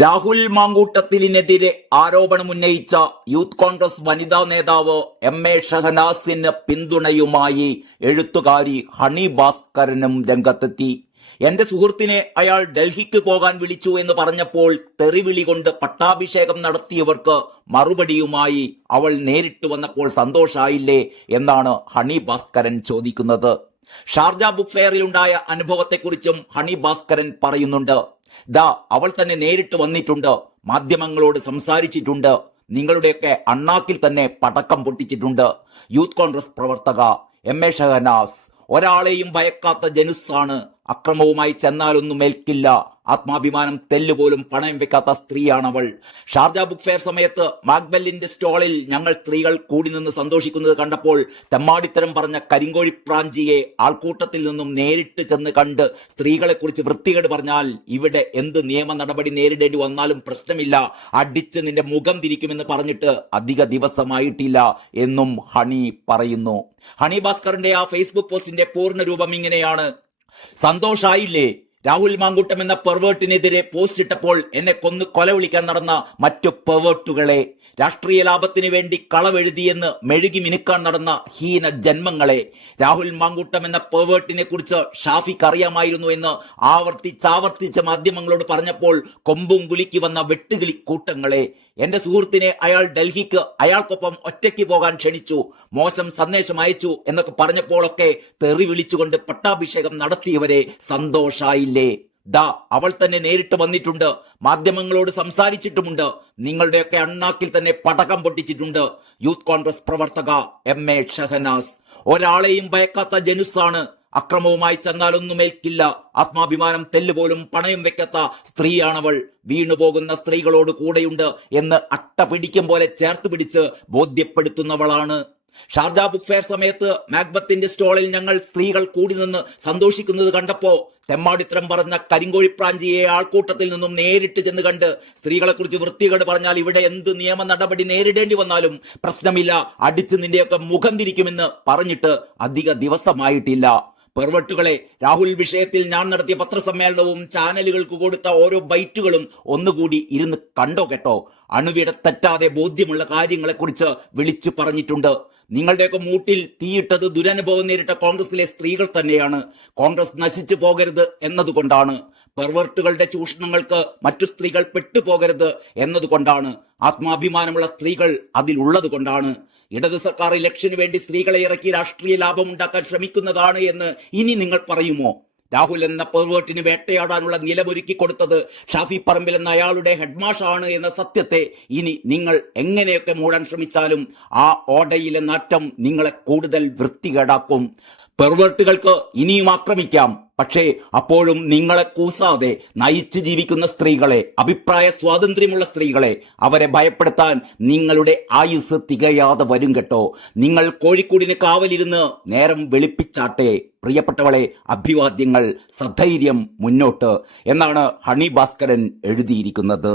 Rahul മാങ്കൂട്ടത്തിലിനെതിരെ ആരോപണമുന്നയിച്ച youth Congress വനിതാ നേതാവ് MA. ഷഹനാസിന് പിന്തുണയുമായി എഴുത്തുകാരി ഹണി ഭാസ്കരനും രംഗത്തെത്തി. എന്റെ സുഹൃത്തിനെ അയാൾ ഡൽഹിക്ക് പോകാൻ വിളിച്ചു എന്ന് പറഞ്ഞപ്പോൾ തെറിവിളി കൊണ്ട് പട്ടാഭിഷേകം നടത്തിയവർക്ക് മറുപടിയുമായി അവൾ നേരിട്ട് വന്നപ്പോൾ സന്തോഷായില്ലേ എന്നാണ് ഹണി ഭാസ്കരൻ ചോദിക്കുന്നത്. ഷാർജ ബുക്ക് ഫെയറിലുണ്ടായ അനുഭവത്തെക്കുറിച്ചും ഹണി ഭാസ്കരൻ പറയുന്നുണ്ട്. അവൾ തന്നെ നേരിട്ട് വന്നിട്ടുണ്ട്, മാധ്യമങ്ങളോട് സംസാരിച്ചിട്ടുണ്ട്, നിങ്ങളുടെയൊക്കെ അണ്ണാക്കിൽ തന്നെ പടക്കം പൊട്ടിച്ചിട്ടുണ്ട്. യൂത്ത് കോൺഗ്രസ് പ്രവർത്തക എം.എ. ഷഹനാസ് ഒരാളെയും ഭയക്കാത്ത ജനുസാണ്. അക്രമവുമായി ചെന്നാലൊന്നും ഏൽക്കില്ല. ആത്മാഭിമാനം തെല്ലുപോലും പണയം വെക്കാത്ത സ്ത്രീയാണവൾ. ഷാർജ ബുക്ക് ഫെയർ സമയത്ത് മാക്ബെല്ലിന്റെ സ്റ്റോളിൽ ഞങ്ങൾ സ്ത്രീകൾ കൂടി നിന്ന് സന്തോഷിക്കുന്നത് കണ്ടപ്പോൾ തെമ്മാടിത്തരം പറഞ്ഞ കരിങ്കോഴി പ്രാഞ്ചിയെ ആൾക്കൂട്ടത്തിൽ നിന്നും നേരിട്ട് ചെന്ന് കണ്ട് സ്ത്രീകളെ കുറിച്ച് വൃത്തികേട് പറഞ്ഞാൽ ഇവിടെ എന്ത് നിയമ നടപടി നേരിടേണ്ടി വന്നാലും പ്രശ്നമില്ല, അടിച്ച് നിന്റെ മുഖം തിരിക്കുമെന്ന് പറഞ്ഞിട്ട് അധിക ദിവസമായിട്ടില്ല എന്നും ഹണി പറയുന്നു. ഹണി ഭാസ്കറിന്റെ ആ ഫേസ്ബുക്ക് പോസ്റ്റിന്റെ പൂർണ്ണ രൂപം ഇങ്ങനെയാണ്: സന്തോഷായില്ലേ? രാഹുൽ മാങ്കൂട്ടം എന്ന പെർവേർട്ടിനെതിരെ പോസ്റ്റ് ഇട്ടപ്പോൾ എന്നെ കൊന്ന് കൊല വിളിക്കാൻ നടന്ന മറ്റു പെർവേർട്ടുകളെ, രാഷ്ട്രീയ ലാഭത്തിന് വേണ്ടി കളവെഴുതിയെന്ന് മെഴുകി മിനുക്കാൻ നടന്ന ഹീന ജന്മങ്ങളെ, രാഹുൽ മാങ്കൂട്ടം എന്ന പെർവേർട്ടിനെ കുറിച്ച് ഷാഫിക്ക് അറിയാമായിരുന്നു എന്ന് ആവർത്തിച്ച് മാധ്യമങ്ങളോട് പറഞ്ഞപ്പോൾ കൊമ്പും കുലുക്കി വന്ന വെട്ടുകിളി കൂട്ടങ്ങളെ, എന്റെ സുഹൃത്തിനെ അയാൾ ഡൽഹിക്ക് അയാൾക്കൊപ്പം ഒറ്റയ്ക്ക് പോകാൻ ക്ഷണിച്ചു, മോശം സന്ദേശം അയച്ചു എന്നൊക്കെ പറഞ്ഞപ്പോഴൊക്കെ തെറി വിളിച്ചുകൊണ്ട് പട്ടാഭിഷേകം നടത്തിയവരെ, സന്തോഷായില്ലേ? അവൾ തന്നെ നേരിട്ട് വന്നിട്ടുണ്ട്, മാധ്യമങ്ങളോട് സംസാരിച്ചിട്ടുമുണ്ട്, നിങ്ങളുടെയൊക്കെ അണ്ണാക്കിൽ തന്നെ പടക്കം പൊട്ടിച്ചിട്ടുണ്ട്. യൂത്ത് കോൺഗ്രസ് പ്രവർത്തക എം.എ. ഷഹനാസ് ഒരാളെയും ഭയക്കാത്ത ജനുസാണ്. അക്രമവുമായി ചെന്നാലൊന്നും ഏൽക്കില്ല. ആത്മാഭിമാനം തെല്ലുപോലും പണയം വെക്കാത്ത സ്ത്രീയാണവൾ. വീണുപോകുന്ന സ്ത്രീകളോട് കൂടെയുണ്ട് എന്ന് അട്ട പിടിക്കും പോലെ ചേർത്ത് പിടിച്ച് ബോധ്യപ്പെടുത്തുന്നവളാണ്. ഷാർജ ബുക്ക് ഫെയർ സമയത്ത് മാക്ബത്തിന്റെ സ്റ്റോളിൽ ഞങ്ങൾ സ്ത്രീകൾ കൂടി നിന്ന് സന്തോഷിക്കുന്നത് കണ്ടപ്പോ തെമ്മാടിത്തരം പറഞ്ഞ കരിങ്കോഴി പ്രാഞ്ചിയെ ആൾക്കൂട്ടത്തിൽ നിന്നും നേരിട്ട് ചെന്ന് കണ്ട് സ്ത്രീകളെ കുറിച്ച് വൃത്തികേട് പറഞ്ഞാൽ ഇവിടെ എന്ത് നിയമ നടപടി നേരിടേണ്ടി വന്നാലും പ്രശ്നമില്ല, അടിച്ച് നിന്റെയൊക്കെ മുഖം തിരിക്കുമെന്ന് പറഞ്ഞിട്ട് അധിക ദിവസമായിട്ടില്ല. പെർവട്ടുകളെ, രാഹുൽ വിഷയത്തിൽ ഞാൻ നടത്തിയ പത്രസമ്മേളനവും ചാനലുകൾക്ക് കൊടുത്ത ഓരോ ബൈറ്റുകളും ഒന്നുകൂടി ഇരുന്ന് കണ്ടോ കേട്ടോ. അണുവിട തെറ്റാതെ ബോധ്യമുള്ള കാര്യങ്ങളെക്കുറിച്ച് വിളിച്ചു പറഞ്ഞിട്ടുണ്ട്. നിങ്ങളുടെയൊക്കെ മൂട്ടിൽ തീയിട്ടത് ദുരനുഭവം നേരിട്ട കോൺഗ്രസിലെ സ്ത്രീകൾ തന്നെയാണ്. കോൺഗ്രസ് നശിച്ചു പോകരുത് എന്നതുകൊണ്ടാണ്. പെർവർട്ടുകളുടെ ചൂഷണങ്ങൾക്ക് മറ്റു സ്ത്രീകൾ പെട്ടുപോകരുത് എന്നതുകൊണ്ടാണ്. ആത്മാഭിമാനമുള്ള സ്ത്രീകൾ അതിലുള്ളത് കൊണ്ടാണ്. ഇടത് സർക്കാർ ഇലക്ഷന് വേണ്ടി സ്ത്രീകളെ ഇറക്കി രാഷ്ട്രീയ ലാഭം ഉണ്ടാക്കാൻ ശ്രമിക്കുന്നതാണ് എന്ന് ഇനി നിങ്ങൾ പറയുമോ? രാഹുൽ എന്ന പെർവേർട്ടിന് വേട്ടയാടാനുള്ള നിലമൊരുക്കി കൊടുത്തത് ഷാഫി പറമ്പിൽ എന്ന അയാളുടെ ഹെഡ്മാഷാണ് എന്ന സത്യത്തെ ഇനി നിങ്ങൾ എങ്ങനെയൊക്കെ മൂടാൻ ശ്രമിച്ചാലും ആ ഓടയിലെ നാറ്റം നിങ്ങളെ കൂടുതൽ വൃത്തികേടാക്കും. പെർവേർട്ടുകൾക്ക് ഇനിയും ആക്രമിക്കാം, പക്ഷേ അപ്പോഴും നിങ്ങളെ കൂസാതെ നയിച്ച് ജീവിക്കുന്ന സ്ത്രീകളെ, അഭിപ്രായ സ്വാതന്ത്ര്യമുള്ള സ്ത്രീകളെ, അവരെ ഭയപ്പെടുത്താൻ നിങ്ങളുടെ ആയുസ് തികയാതെ വരും കേട്ടോ. നിങ്ങൾ കോഴിക്കോടിന് കാവലിരുന്ന് നേരം വെളുപ്പിച്ചാട്ടെ. പ്രിയപ്പെട്ടവളെ, അഭിവാദ്യങ്ങൾ, സധൈര്യം മുന്നോട്ട് എന്നാണ് ഹണി ഭാസ്കരൻ എഴുതിയിരിക്കുന്നത്.